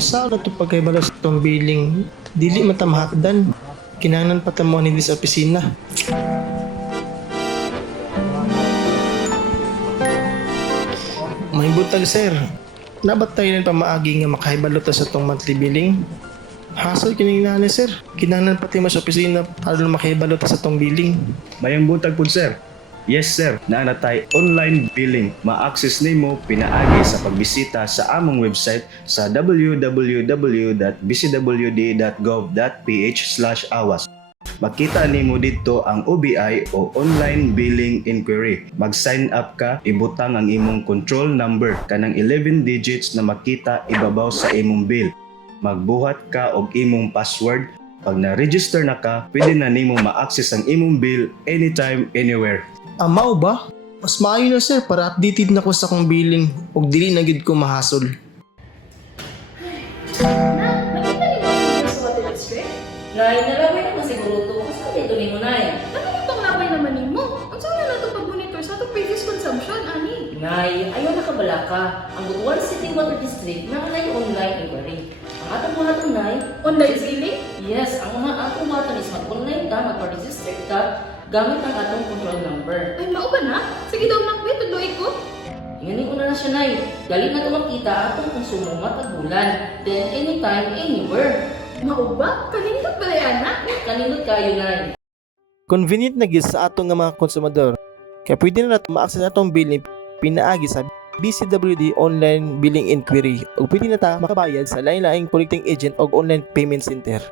Sa na to pagkaibalas itong billing, dili matamahakdan. Kinahanglan patamuan hindi sa opisina. May butag sir, nabat tayo ng pamaagi nga makahibalot sa itong monthly billing? Hasol kining nani sir, kinahanglan pati mas opisina para makahibalot sa itong billing. Mayang butag po sir. Yes sir, naana tay online billing. Ma-access nimo pinaagi sa pagbisita sa among website sa www.bcwd.gov.ph/awas. Makita nimo dito ang OBI o Online Billing Inquiry. Mag-sign up ka, ibutang ang imong control number kanang 11 digits na makita ibabaw sa imong bill. Magbuhat ka og imong password. Pag na-register na ka, pwede na nimo ma-access ang imong bill anytime, anywhere. Mao ba? Mas maayo na sir para updated na ko sa akong billing ug dili na gid ko mahasol. Na, nakita niyo ba sa water script? Nay, nalaway naman siguro to. Kasi dito ni mo, Nay. Ano yung panglaway naman ninyo? Ang saan na nato pag-monitor sa itong previous consumption, ani? Nay, ayaw nakabala ka. Ang Butuan City Water District na alay online inquiry. Ang atong buhaton, Nay. Online billing? Yes, ang mga atong buhaton is mag-online ka, mag-register ka, gamit ang atong control number. Ay, mao ba na? Sige daw, Makwe, tuloy ko. Ingani ko na siya, Nay. Dali na ito makita atong konsumo matag-bulan. Then, anytime, anywhere. Mao ba? Kanindot ba yan, na? Kanindot kayo, Nay. Convenient na gid sa atong nga mga konsumador. Kaya pwede na nato ma-access atong billing pinaagi sa BCWD Online Billing Inquiry ug pwede na ta makabayad sa lain-laing collecting agent o online payment center.